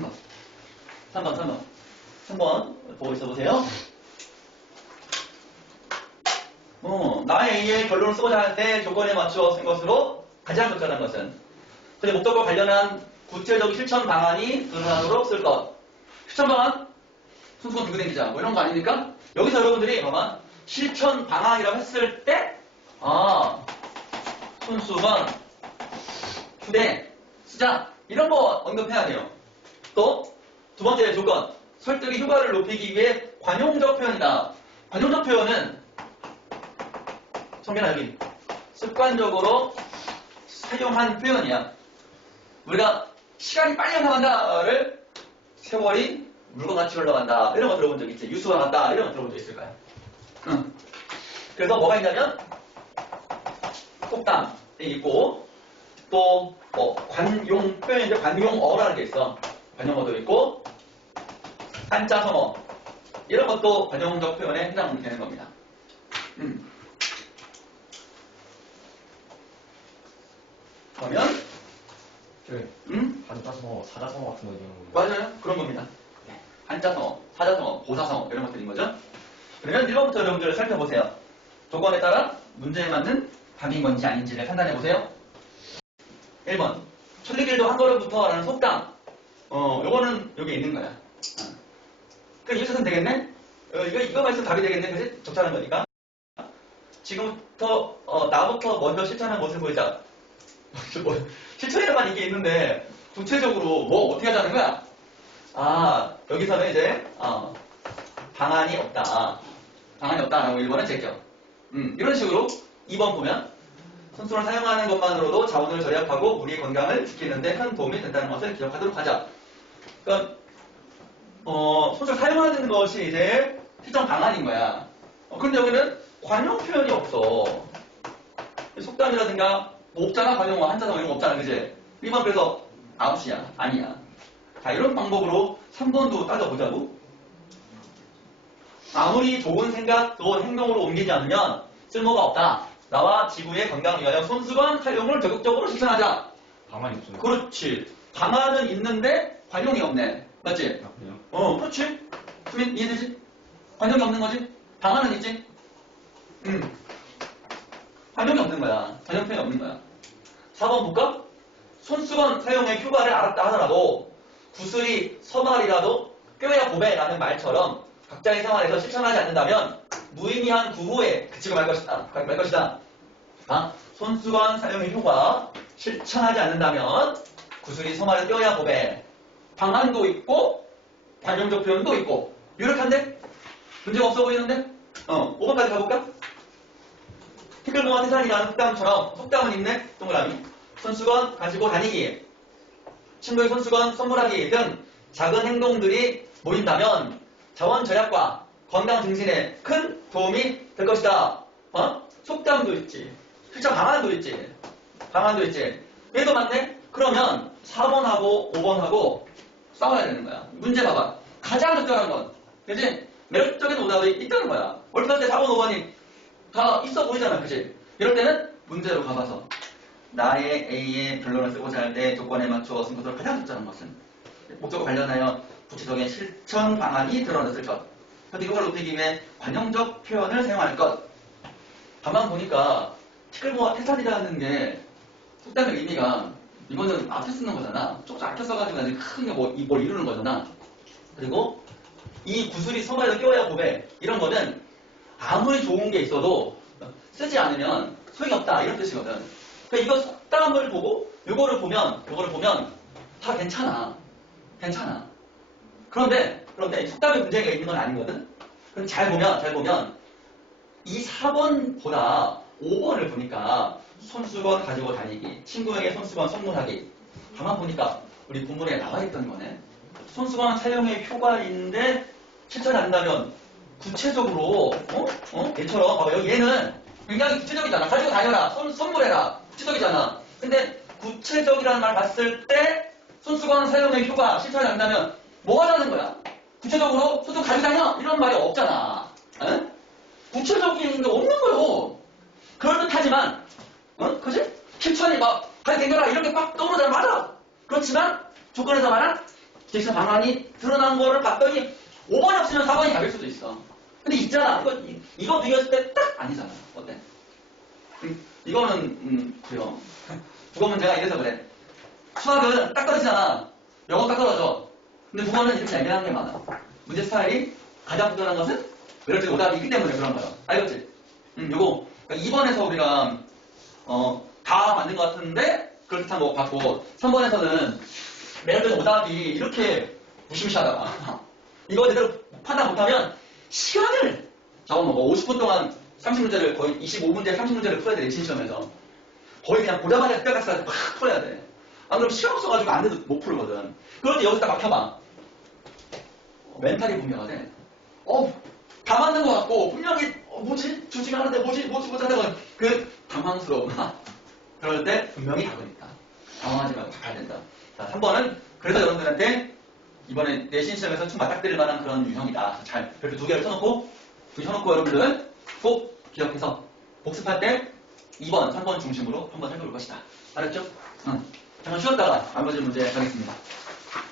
3번. 3번, 3번. 3번 보고 있어 보세요. 어, 나의 A의 결론을 쓰고자 할때 조건에 맞추어 쓴 것으로 가장 적절한 것은 근데 목적과 관련한 구체적 실천 방안이 드러나도록 쓸 것. 실천 방안? 순수건 들고 댕기자. 뭐 이런 거 아닙니까? 여기서 여러분들이 봐봐. 실천 방안이라고 했을 때, 아, 순수건, 휴대, 쓰자. 이런 거 언급해야 돼요. 또, 두 번째 조건. 설득의 효과를 높이기 위해 관용적 표현이다. 관용적 표현은, 여기, 습관적으로 사용한 표현이야. 우리가 시간이 빨리 흘러간다를 세월이 물건같이 흘러간다 이런 거 들어본 적 있지 유수가 같다 이런 거 들어본 적 있을 거야 응. 그래서 뭐가 있냐면 속담이 있고 또뭐 관용 표현인데 관용어라는 게 있어 관용어도 있고 한자 성어 이런 것도 관용적 표현에 해당되는 겁니다 음. 그러면 그 음? 한자성어, 사자성어 같은 거 있는 거예요. 맞아요. 그런 겁니다. 네. 한자성어, 사자성어, 보사성어 이런 것들인 거죠. 그러면 1번부터 여러분들 살펴보세요. 조건에 따라 문제에 맞는 답인 건지 아닌지를 판단해 보세요. 1번. 천리길도 한 걸음부터 라는 속담. 어, 요거는 여기 있는 거야. 어. 그럼 찾으면 되겠네? 어, 이거, 이거만 있으면 답이 되겠네? 그지? 적절한 거니까. 지금부터, 어, 나부터 먼저 실천한 모습을 보이자. 뭐, 실천이라만 이게 있는데, 구체적으로 뭐 어떻게 하자는 거야? 아, 여기서는 이제, 어, 방안이 없다. 방안이 없다라고 1번은 제껴. 음, 이런 식으로 2번 보면, 손수를 사용하는 것만으로도 자원을 절약하고 우리의 건강을 지키는 데 큰 도움이 된다는 것을 기억하도록 하자. 그러니까, 어, 손수를 사용하는 것이 이제 실전 방안인 거야. 어, 근데 여기는 관용 표현이 없어. 속담이라든가, 뭐 없잖아, 관용어, 한자성어 이런 거 없잖아, 그지? 1번 그래서 아웃이야. 아니야. 자, 이런 방법으로 3번도 따져보자고. 아무리 좋은 생각도 행동으로 옮기지 않으면 쓸모가 없다. 나와 지구의 건강을 위하여 손수건 사용을 적극적으로 실천하자. 가만히 있어요. 그렇지. 방안은 있는데 관용이 없네. 맞지? 아? 어, 그렇지. 수민, 이해되지? 관용이 없는 거지? 방안은 있지? 음. 관용이 없는 거야. 관용 표현이 없는 거야. 4번 볼까? 손수건 사용의 효과를 알았다 하더라도 구슬이 서말이라도 뼈야 고배라는 말처럼 각자의 생활에서 실천하지 않는다면 무의미한 구호에 그치고 말 것이다. 말 것이다. 아, 손수건 사용의 효과 실천하지 않는다면 구슬이 서말은 뼈야 고배 방안도 있고 관용적 표현도 있고. 이렇게 한데? 문제가 없어 보이는데? 어 5번까지 가볼까? 티끌모아 태산이라는 속담처럼 속담은 있네? 동그라미. 손수건 가지고 다니기 친구의 손수건 선물하기 등 작은 행동들이 모인다면 자원 절약과 건강 증진에 큰 도움이 될 것이다. 어? 속담도 있지. 실천 방안도 있지. 방안도 있지. 얘도 맞네? 그러면 4번하고 5번하고 싸워야 되는 거야 문제 봐봐 가장 적절한 건 그지? 매력적인 오답이 있다는 거야 때 4번 5번이 다 있어 보이잖아, 그지? 이럴 때는 문제로 가봐서 나의 A의 변론을 쓰고자 할 때 조건에 맞추어 쓴 것으로 가장 적절한 것은 목적과 관련하여 구체적인 실천 방안이 드러났을 것. 근데 이걸 높이기 위해 관용적 표현을 사용할 것. 가만 보니까 티끌모아 태산이라는 게 속담의 의미가 이거는 앞에 쓰는 거잖아. 조금 아껴 써가지고 나중에 크게 뭐, 이- 뭘 이루는 거잖아. 그리고 이 구슬이 서말에서 끼워야 고배 이런 거는 아무리 좋은 게 있어도 쓰지 않으면 소용이 없다 이런 뜻이거든. 그러니까 이거 속담을 보고 이거를 보면 이거를 보면 다 괜찮아, 괜찮아. 그런데 그런데 속담에 문제가 있는 건 아니거든. 그럼 잘 보면 잘 보면 이 4번보다 5번을 보니까 손수건 가지고 다니기, 친구에게 손수건 선물하기. 가만 보니까 우리 본문에 나와 있던 거네. 손수건 사용의 효과인데 된다면 구체적으로 어? 어? 얘처럼 봐봐 여기 얘는 굉장히 구체적이잖아 가지고 다녀라 선, 선물해라 구체적이잖아 근데 구체적이라는 말 봤을 때 손수건 사용의 효과 실천이 안 된다면 뭐 하자는 거야 구체적으로 손수건 가지고 다녀 이런 말이 없잖아 어? 구체적인 게 없는 거요 그럴 듯하지만 어? 그지? 실천이 막 다녀라 이렇게 막 떠오르잖아 맞아 그렇지만 조건에서 말한 기획사 방안이 드러난 거를 봤더니 5번이 없으면 4번이 답일 수도 있어. 근데 있잖아. 이거, 이- 이거 비교했을 때 딱 아니잖아. 어때? 음, 이거는, 음, 그래요. 국어 문 제가 이래서 그래. 수학은 딱 떨어지잖아. 영어 딱 떨어져. 근데 국어는 이렇게 애매한 게 많아. 문제 스타일이 가장 부단한 것은 때 오답이 있기 때문에 그런 거야. 알겠지? 음, 요거. 2번에서 우리가, 어, 다 맞는 것 같은데, 그렇듯한 거 봤고, 3번에서는 매일 때 오답이 이렇게 무시무시하다가, 이거 제대로 판단 못하면 시간을 잡아먹어. 50분 동안 30문제를 거의 25문제, 30문제를 풀어야 돼, 내신 시험에서. 거의 그냥 보자마자 뼈가스를 팍 풀어야 돼. 안 그러면 시간 없어가지고 안 돼도 못 풀거든. 여기서 딱 막혀봐. 어, 멘탈이 분명하대. 어, 다 맞는 것 같고, 분명히, 어, 뭐지? 주지가 하는데 뭐지? 뭐지? 뭐지? 하다가 그 당황스러움. 그럴 때 분명히 답이니까. 당황하지 말고 가야 된다. 자, 3번은 그래서 여러분들한테 이번에 내신 시험에서 좀 맞닥뜨릴 만한 그런 유형이다. 잘, 별표 두 개를 쳐놓고, 두개 쳐놓고 여러분들은 꼭 기억해서 복습할 때 2번, 3번 중심으로 한번 살펴볼 것이다. 알았죠? 응. 잠깐 쉬었다가 나머지 문제 가겠습니다.